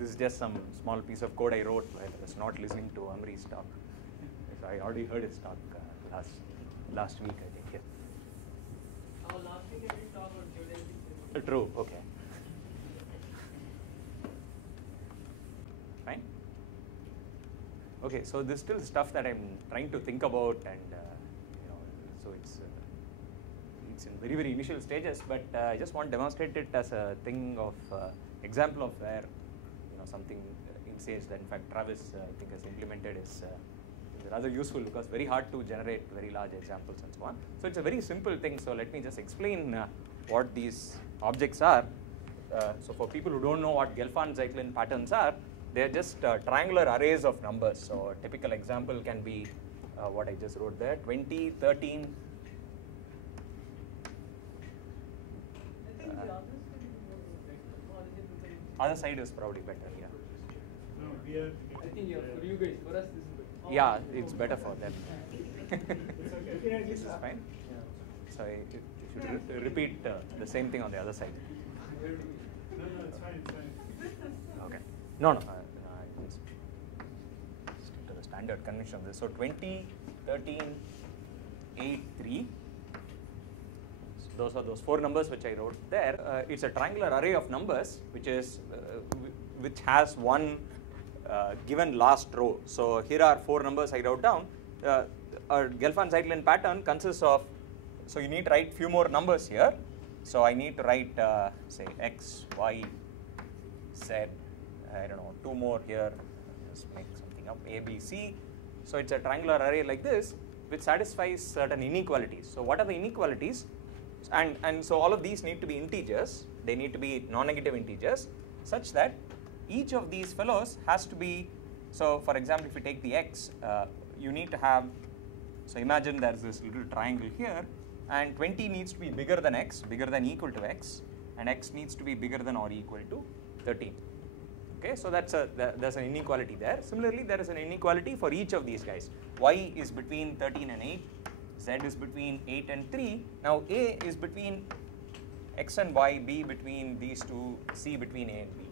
this is just some small piece of code I wrote while I was not listening to Amri's talk. So I already heard his talk last week, I think. Yeah. Last week I did talk on geodesic. True. Okay. Fine. Okay. So this is still stuff that I'm trying to think about, and so it's in very, very initial stages. But I just want to demonstrate it as a thing of example of where something in Sage that in fact Travis I think has implemented is rather useful, because very hard to generate very large examples and so on. So it's a very simple thing. So let me just explain what these objects are. So for people who don't know what Gelfand-Tsetlin patterns are, they are just triangular arrays of numbers. So a typical example can be what I just wrote there: 20, 13. Other side is probably better. Yeah. No, I think for you guys, for us this is better. Yeah, it's better for them. It's okay. This is fine. Yeah. So you should repeat the same thing on the other side. No, it's fine. It's fine. Okay. No. Stick to the standard convention of this. So 20, 13, 8, 3. So those are those 4 numbers which I wrote there. It's a triangular array of numbers which has one given last row. So here are 4 numbers I wrote down. A Gelfand-Tsetlin pattern consists of, so you need to write few more numbers here. So I need to write say X, Y, Z, I don't know, 2 more here, just make something up, A, B, C. So it's a triangular array like this which satisfies certain inequalities. So what are the inequalities? And so all of these need to be integers. They need to be non-negative integers such that each of these fellows has to be, so for example, if you take the X, you need to have, so imagine there's this little triangle here, and 20 needs to be bigger than X, bigger than equal to X, and X needs to be bigger than or equal to 13. Okay, so there's an inequality there. Similarly, there is an inequality for each of these guys. Y is between 13 and 8, Z is between 8 and 3. Now A is between X and Y, B between these two, C between A and B.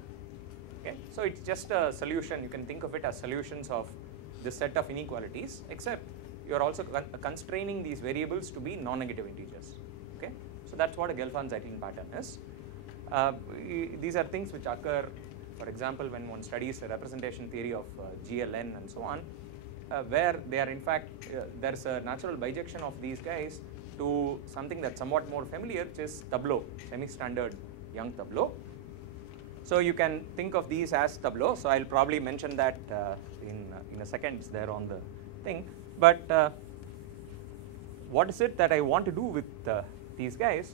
Okay, so it's just a solution. You can think of it as solutions of this set of inequalities, except you are also constraining these variables to be non-negative integers. Okay, so that's what a Gelfand-Tsetlin pattern is. These are things which occur, for example, when one studies the representation theory of GLN and so on, where they are in fact, there's a natural bijection of these guys to something that's somewhat more familiar, which is tableau, semi-standard Young tableau. So you can think of these as tableau. So I'll probably mention that in a second. It's there on the thing. But what is it that I want to do with these guys?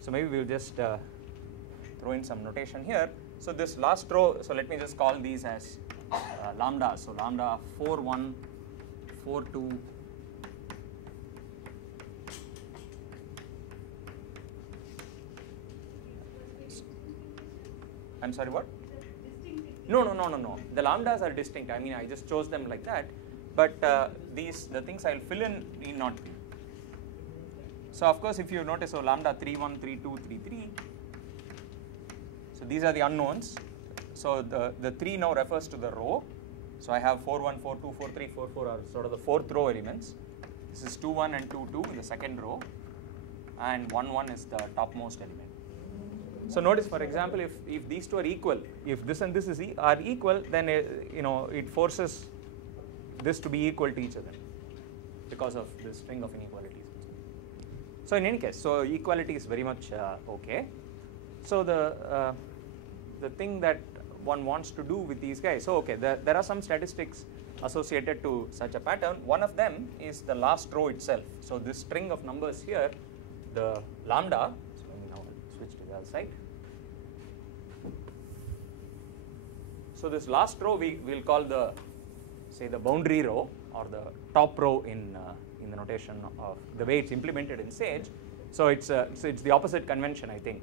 So maybe we'll just throw in some notation here. So this last row, so let me just call these as lambda. So lambda 4, 1, 4, 2. I'm sorry, what? No. The lambdas are distinct. I mean, I just chose them like that. But the things I'll fill in need not be. So of course, if you notice, so lambda 3, 1, 3, 2, 3, 3. So these are the unknowns. So the 3 now refers to the row. So I have 4, 1, 4, 2, 4, 3, 4, 4 are sort of the 4th row elements. This is 2, 1 and 2, 2 in the 2nd row. And 1, 1 is the topmost element. So notice, for example, if these two are equal, if this and this are equal, then it forces this to be equal to each other because of this string of inequalities. So in any case, so equality is very much okay. So the thing that one wants to do with these guys, so okay, there are some statistics associated to such a pattern. One of them is the last row itself. So this string of numbers here, the lambda. Switch to the other side. So this last row we will call the, say, the boundary row or the top row in the notation of the way it's implemented in Sage. So it's the opposite convention, I think.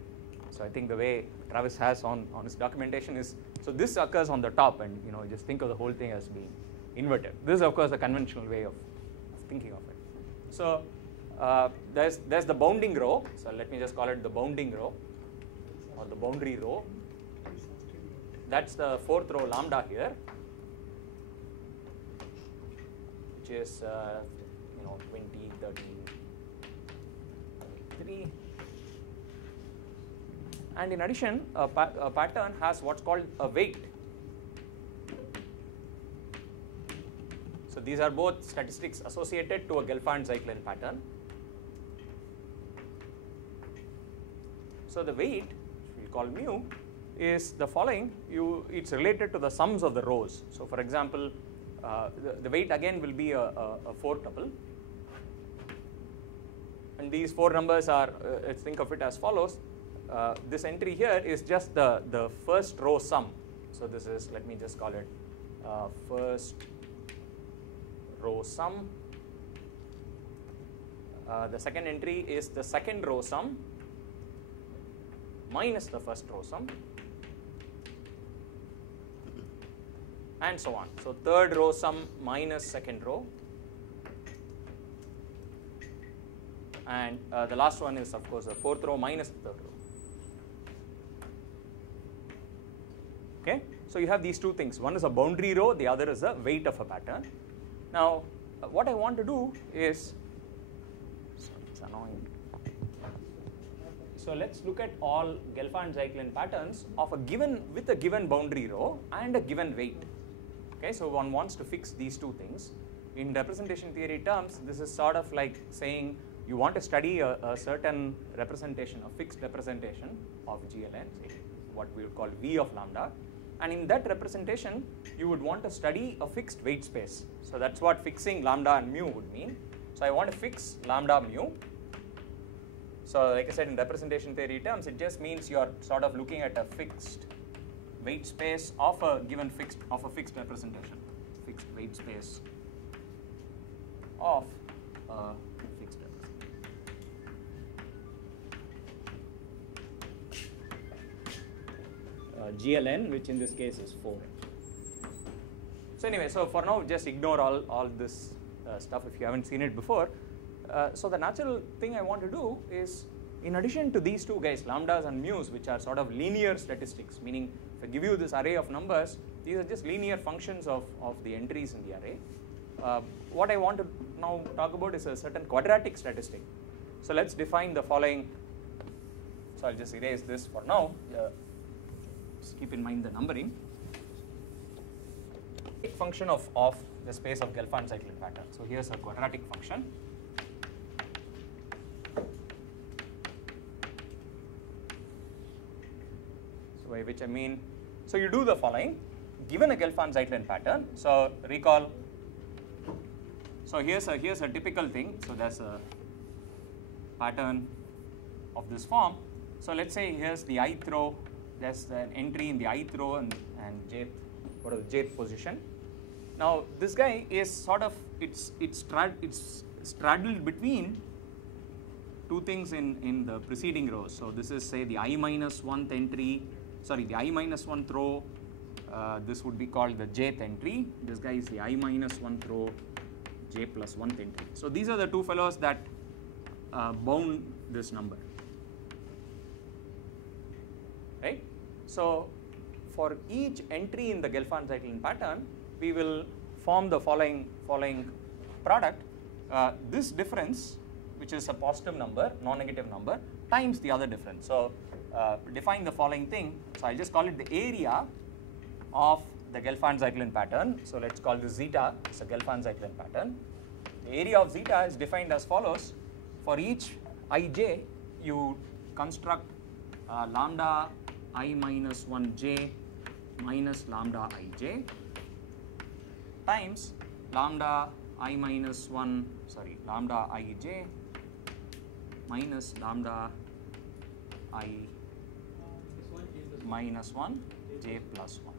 So I think the way Travis has on his documentation is, so this occurs on the top, and just think of the whole thing as being inverted. This is of course the conventional way of thinking of it. So there's the bounding row. So let me just call it the bounding row or the boundary row. that's the fourth row lambda here, which is 20, 13, 3. And in addition, a pattern has what's called a weight. So these are both statistics associated to a Gelfand-Tsetlin pattern. So the weight, which we call mu, is the following. It's related to the sums of the rows. So for example, the weight again will be a 4 tuple. And these 4 numbers are, let's think of it as follows. This entry here is just the first row sum. So this is, let me just call it first row sum. The second entry is the second row sum minus the first row sum, and so on. So third row sum minus second row, and the last one is of course the fourth row minus the third row. Okay, so you have these two things. One is a boundary row, the other is a weight of a pattern. Now, what I want to do is, it's annoying. So let's look at all Gelfand-Tsetlin patterns of with a given boundary row and a given weight. Okay, so one wants to fix these two things. In representation theory terms, this is sort of like saying you want to study a certain representation, a fixed representation of GLN, say what we would call V of lambda. And in that representation, you would want to study a fixed weight space. So that's what fixing lambda and mu would mean. So I want to fix lambda mu. So like I said, in representation theory terms, it just means you are sort of looking at a fixed weight space of a given fixed representation, fixed weight space of a fixed representation. GLN, which in this case is 4. So anyway, so for now, just ignore all this stuff if you haven't seen it before. So the natural thing I want to do is, in addition to these two guys, lambdas and mu's, which are sort of linear statistics, meaning if I give you this array of numbers, these are just linear functions of the entries in the array. What I want to now talk about is a certain quadratic statistic. So let's define the following. So I'll just erase this for now. Just keep in mind the numbering. Function of the space of Gelfand-Tsetlin pattern. So here's a quadratic function. So by which I mean, so you do the following. Given a Gelfand-Tsetlin pattern, so recall. So here's a typical thing. So there's a pattern of this form. So let's say here's the ith row. There's an entry in the ith row and jth, what is the jth position. Now this guy is sort of it's straddled between two things in the preceding rows. So this is, say, the I-1th entry. Sorry, the I-1th row. This would be called the jth entry. This guy is the I-1th row, j+1th entry. So these are the two fellows that bound this number. Right? So for each entry in the Gelfand-Tsetlin pattern, we will form the following product. This difference, which is a positive number, non-negative number, times the other difference. So define the following thing. So I just call it the area of the Gelfand-Tsetlin pattern. So let's call this zeta. It's a Gelfand-Tsetlin pattern. The area of zeta is defined as follows. For each ij, you construct lambda I-1j minus lambda ij times lambda lambda ij minus lambda I-1 j+1.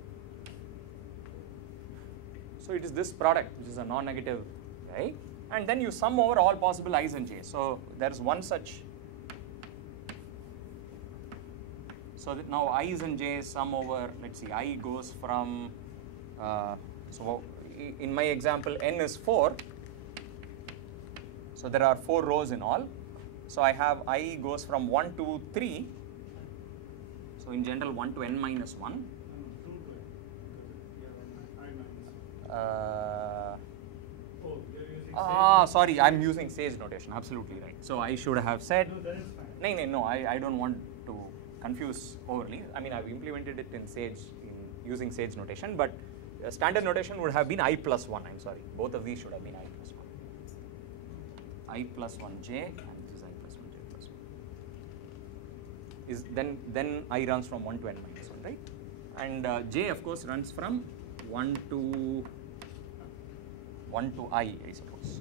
So it is this product, which is a non-negative, right? And then you sum over all possible i's and j's. So there is one such. So that now i's and j's sum over, let's see, I goes from, so in my example, n is 4. So there are 4 rows in all. So I have I goes from 1 to 3. So in general, 1 to n minus 1. Oh, you're using Sorry, I'm using Sage notation. Absolutely right. So I should have said. No, that is fine. No, I don't want to confuse overly. I mean, I've implemented it in Sage using Sage notation, but standard notation would have been I plus 1. I'm sorry. Both of these should have been I plus 1. I plus 1j, and this is I plus 1j plus 1. Is then I runs from 1 to n minus 1, right? And j, of course, runs from 1 to I suppose.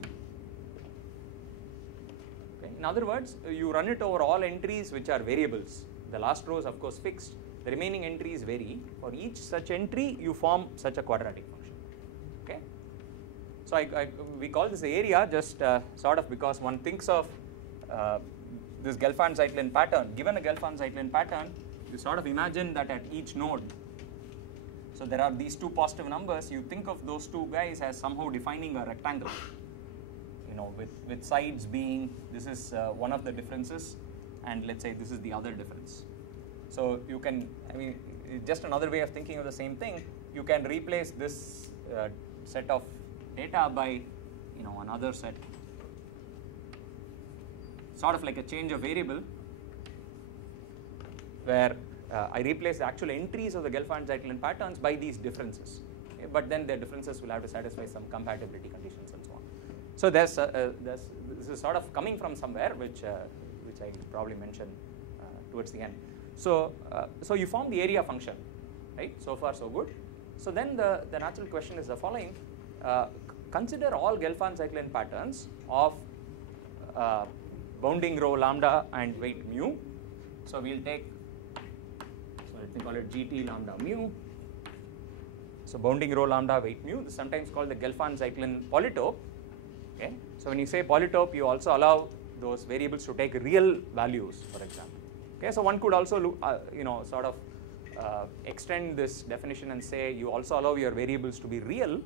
Okay. In other words, you run it over all entries which are variables. The last row is of course fixed. The remaining entries vary. For each such entry, you form such a quadratic function. Okay. So we call this area just sort of because one thinks of this Gelfand-Tsetlin pattern. Given a Gelfand-Tsetlin pattern, you sort of imagine that at each node. So there are these two positive numbers. You think of those two guys as somehow defining a rectangle. You know, with sides being this is one of the differences, and let's say this is the other difference. So you can, I mean, just another way of thinking of the same thing. You can replace this set of data by, you know, another set. Sort of like a change of variable, where I replace the actual entries of the Gelfand-Tsetlin patterns by these differences. Okay? But then the differences will have to satisfy some compatibility conditions and so on. So this is sort of coming from somewhere, which I probably mentioned towards the end. So you form the area function, right? So far so good. So then the natural question is the following: consider all Gelfand-Tsetlin patterns of bounding row lambda and weight mu. So we'll take, so let me call it GT lambda mu. So bounding row lambda weight mu. This is sometimes called the Gelfand-Tsetlin polytope. Okay. So when you say polytope, you also allow those variables to take real values, for example. Okay. So one could also look, you know, sort of extend this definition and say you also allow your variables to be real,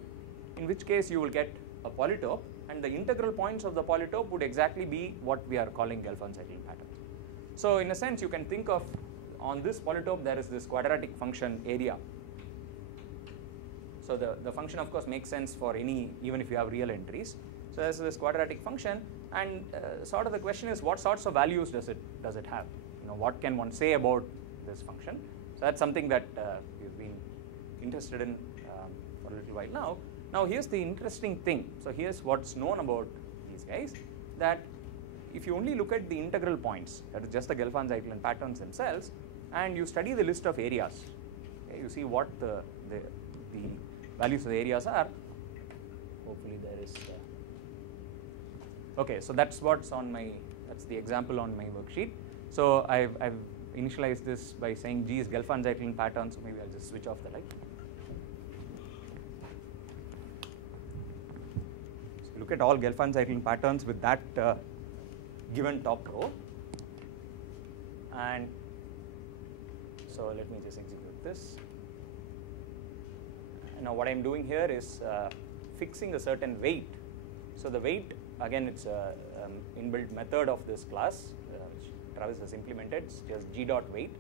in which case you will get a polytope, and the integral points of the polytope would exactly be what we are calling Gelfand-Tsetlin patterns. So in a sense, you can think of, on this polytope there is this quadratic function area. So the function of course makes sense for any, even if you have real entries. So there's this quadratic function, and sort of the question is, what sorts of values does it have? You know, what can one say about this function? So that's something that we've been interested in for a little while now. Now here's the interesting thing. So here's what's known about these guys, that if you only look at the integral points, that is just the Gelfand-Tsetlin patterns themselves, and you study the list of areas, okay, you see what the values of the areas are. Hopefully there is. Okay, so that's the example on my worksheet. So I've initialized this by saying G is Gelfand-Tsetlin pattern. So maybe I'll just switch off the light. Look at all Gelfand-Tsetlin patterns with that given top row, and so let me just execute this. And now what I'm doing here is fixing a certain weight. So the weight, again, it's a inbuilt method of this class which Travis has implemented. It's just g dot weight.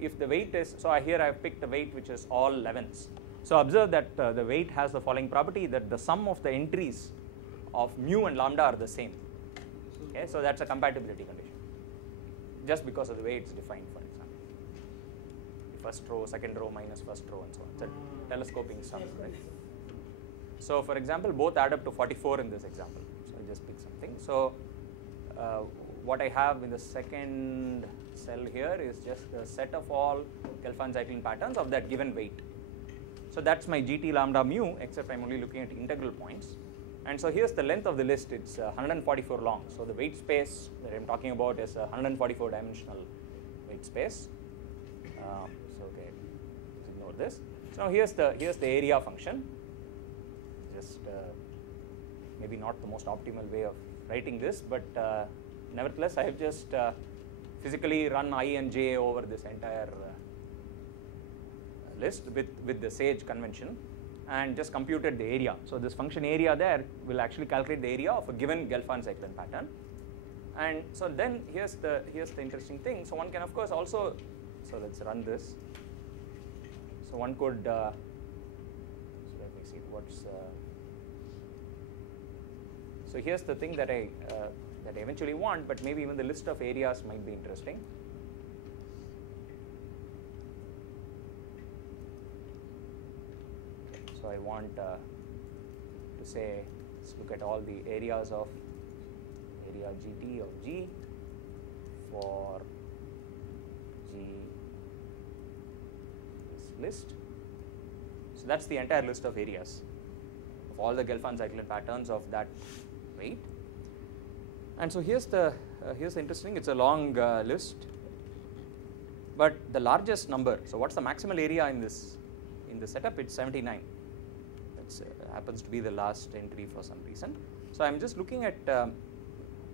If the weight is, so here I've picked a weight which is all 11s. So observe that the weight has the following property, that the sum of the entries of mu and lambda are the same. Okay, so that's a compatibility condition, just because of the way it's defined, for example. First row, second row minus first row, and so on. It's a telescoping sum, right? So for example, both add up to 44 in this example. So I just pick something. So what I have in the second cell here is just the set of all Gelfand-Tsetlin patterns of that given weight. So that's my GT lambda mu, except I'm only looking at integral points. And so here's the length of the list. It's 144 long. So the weight space that I'm talking about is a 144 dimensional weight space. So okay, let's ignore this. So now here's the area function. Just maybe not the most optimal way of writing this, but nevertheless I have just physically run I and j over this entire list with the Sage convention, and just computed the area. So this function area there will actually calculate the area of a given Gelfand-Tsetlin pattern. And so then here's the interesting thing. So one can of course also, so let's run this. So one could, so let me see, see what's. So here's the thing that I eventually want, but maybe even the list of areas might be interesting. So I want to say, let's look at all the areas of area GT of G for G this list. So that's the entire list of areas of all the Gelfand-Tsetlin patterns of that weight. And so here's the interesting. It's a long list, but the largest number. So what's the maximal area in this setup? It's 79. That happens to be the last entry for some reason. So I'm just looking at.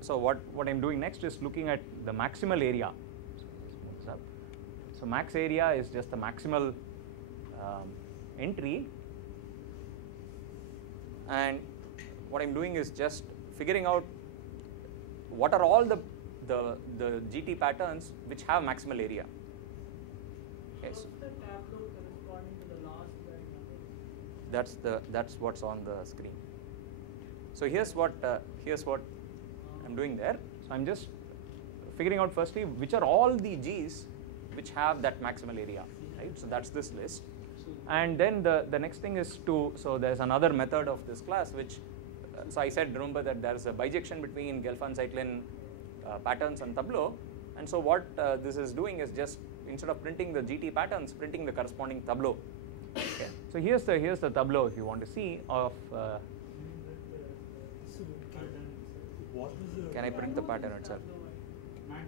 So what I'm doing next is looking at the maximal area. So max area is just the maximal entry, and what I'm doing is just figuring out what are all the GT patterns which have maximal area. Yes. The tableau corresponding to the last line. That's what's on the screen. So here's what I'm doing there. So I'm just figuring out firstly which are all the G's which have that maximal area, right? So that's this list. And then the next thing is so there's another method of this class which, so I said, remember that there's a bijection between Gelfand-Tsetlin patterns and tableau, and so what this is doing is just, instead of printing the GT patterns, printing the corresponding tableau. Okay. So here's the tableau if you want to see of. Can I print the pattern itself? Max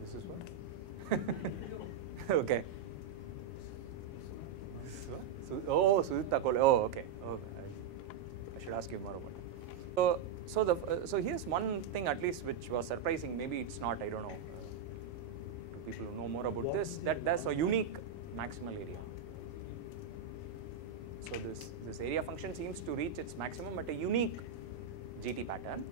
This is what? Okay. Oh, Sudhita Kole. Oh, okay. Oh, I should ask you more about it. So here's one thing at least which was surprising. Maybe it's not. I don't know. To people who know more about this, that's a unique maximal area. So this area function seems to reach its maximum at a unique GT pattern,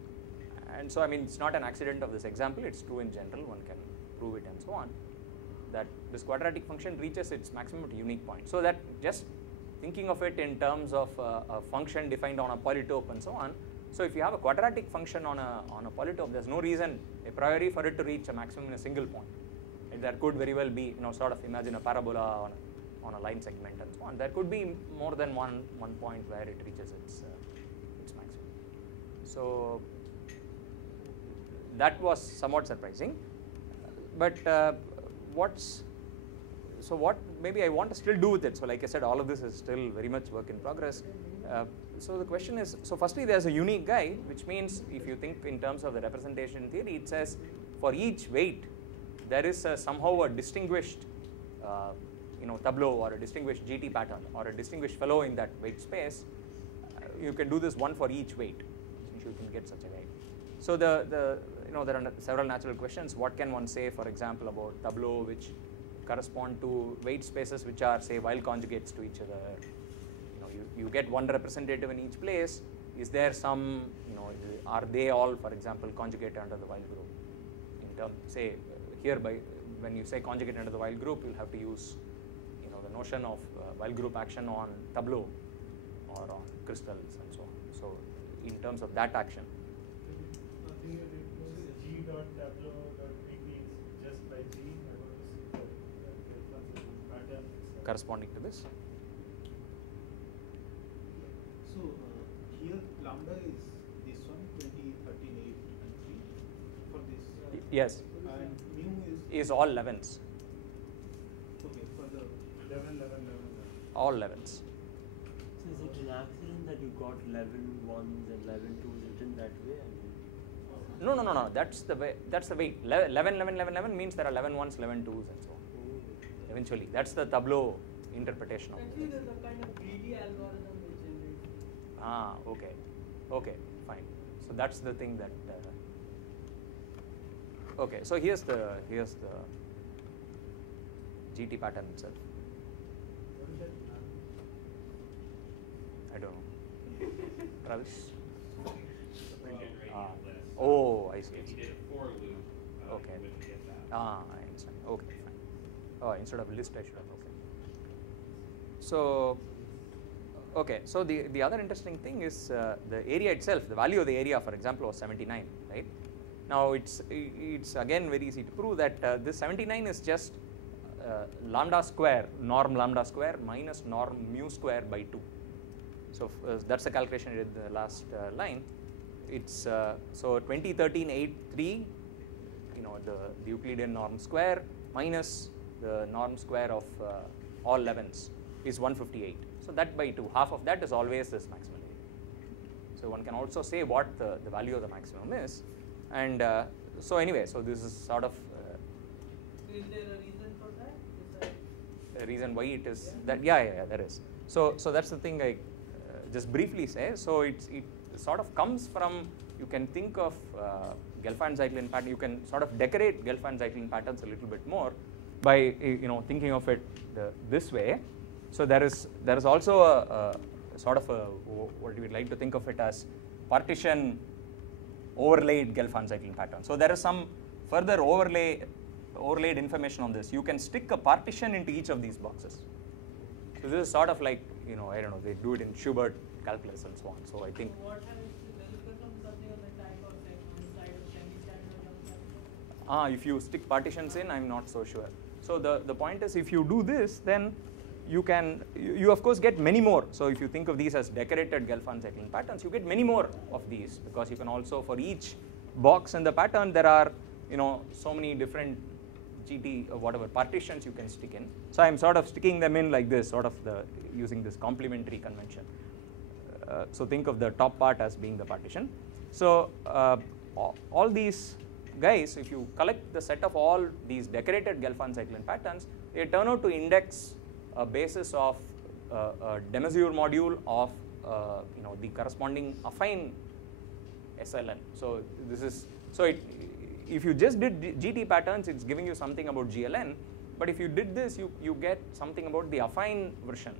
and so I mean it's not an accident of this example. It's true in general. One can prove it and so on. That this quadratic function reaches its maximum at a unique point. So that just thinking of it in terms of a function defined on a polytope and so on. So if you have a quadratic function on a polytope, there's no reason a priori for it to reach a maximum in a single point. And there could very well be, sort of imagine a parabola on a line segment and so on. There could be more than one point where it reaches its maximum. So that was somewhat surprising. But what maybe I want to still do with it. So like I said, all of this is still very much work in progress. So the question is, so firstly there's a unique guide, which means if you think in terms of the representation theory, it says for each weight there is somehow a distinguished tableau or a distinguished GT pattern or a distinguished fellow in that weight space. You can do this one for each weight, since you can get such a guide. So there are several natural questions. What can one say, for example, about tableau which correspond to weight spaces which are, say, while conjugates to each other? You get one representative in each place. Is there some, are they all, for example, conjugate under the while group? In terms, say, here when you say conjugate under the while group, you'll have to use, the notion of while group action on tableau or on crystals and so on. So in terms of that action. G dot tableau dot means just by G. I want to see the pattern Corresponding to this. So here lambda is this one 20, 13, 8 and 3 for this. Yes. And mu Is all 11s. okay for the 11. All 11s. So is it an accident that you got 11 ones and 11 twos written that way? No. That's the way. That's the way. 11 means there are 11 ones, 11 twos, and so on. Eventually, that's the tableau interpretation of Actually, it. there's a kind of greedy algorithm which generates. Okay, fine. So that's the thing that. Okay, so here's the GT pattern itself. What is that? I don't know. Travis. Generating list. Oh, I see. If you did a for loop, Okay. you wouldn't get that. I understand. Okay, fine. Oh, instead of list, I should have. Okay. So okay, so the other interesting thing is the area itself. The value of the area, for example, was 79, right? Now it's again very easy to prove that this 79 is just lambda square, norm lambda square minus norm mu square by 2. So that's the calculation I did the last line. It's so 2013-8.3, you know, the Euclidean norm square minus the norm square of all 11s is 158. So that by 2, half of that is always this maximum area. So one can also say what the value of the maximum is, and so anyway, so this is sort of Is there a reason for that? the reason why it is that. Yeah, there is. So that's the thing I just briefly say. So it sort of comes from, you can think of Gelfand-Tsetlin pattern. You can sort of decorate Gelfand-Tsetlin patterns a little bit more by thinking of it this way. So there is also a sort of a, what do we like to think of it as, partition overlaid Gelfand-Tsetlin pattern. So there is some further overlaid information on this. You can stick a partition into each of these boxes. So this is sort of like, I don't know, they do it in Schubert calculus and so on. So I think. What happens, does it become something on the type of on the side of semi-standard? If you stick partitions in, I'm not so sure. So the point is, if you do this, then you can, you of course get many more. So if you think of these as decorated Gelfand-Tsetlin patterns, you get many more of these, because you can also, for each box in the pattern, there are, so many different GT or whatever partitions you can stick in. So I'm sort of sticking them in like this, sort of using this complementary convention. So think of the top part as being the partition. So all these guys, if you collect the set of all these decorated Gelfand-Tsetlin patterns, they turn out to index a basis of a de Maizière module of the corresponding affine SLN. So this is, if you just did GT patterns, it's giving you something about GLN. But if you did this, you get something about the affine version,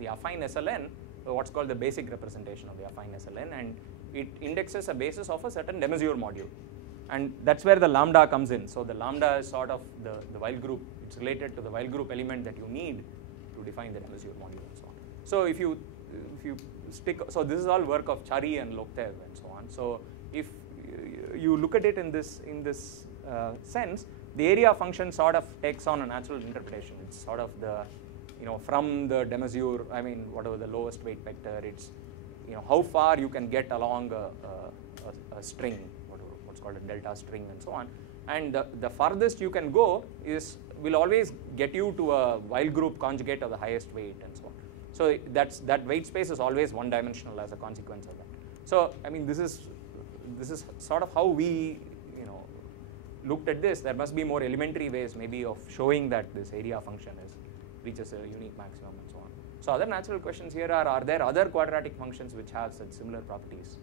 the affine SLN, what's called the basic representation of the affine SLN, and it indexes a basis of a certain de Maizière module. And that's where the lambda comes in. So the lambda is sort of the while group. It's related to the while group element that you need to define the de Maizière module and so on. So if you stick, so this is all work of Chari and Loktev and so on. So if you look at it in this sense, the area function sort of takes on a natural interpretation. It's sort of the, from the de Maizière, I mean, whatever the lowest weight vector, it's, how far you can get along a string, what's called a delta string and so on. And the farthest you can go will always get you to a while group conjugate of the highest weight and so on. So that weight space is always one dimensional as a consequence of that. So I mean, this is sort of how we looked at this. There must be more elementary ways maybe of showing that this area function reaches a unique maximum and so on. So other natural questions here are there other quadratic functions which have such similar properties?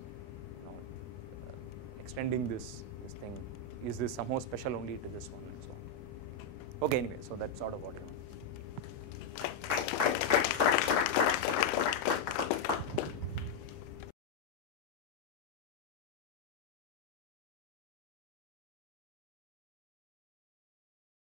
Extending this thing, is this somehow special only to this one and so on? Okay, anyway, so that's sort of what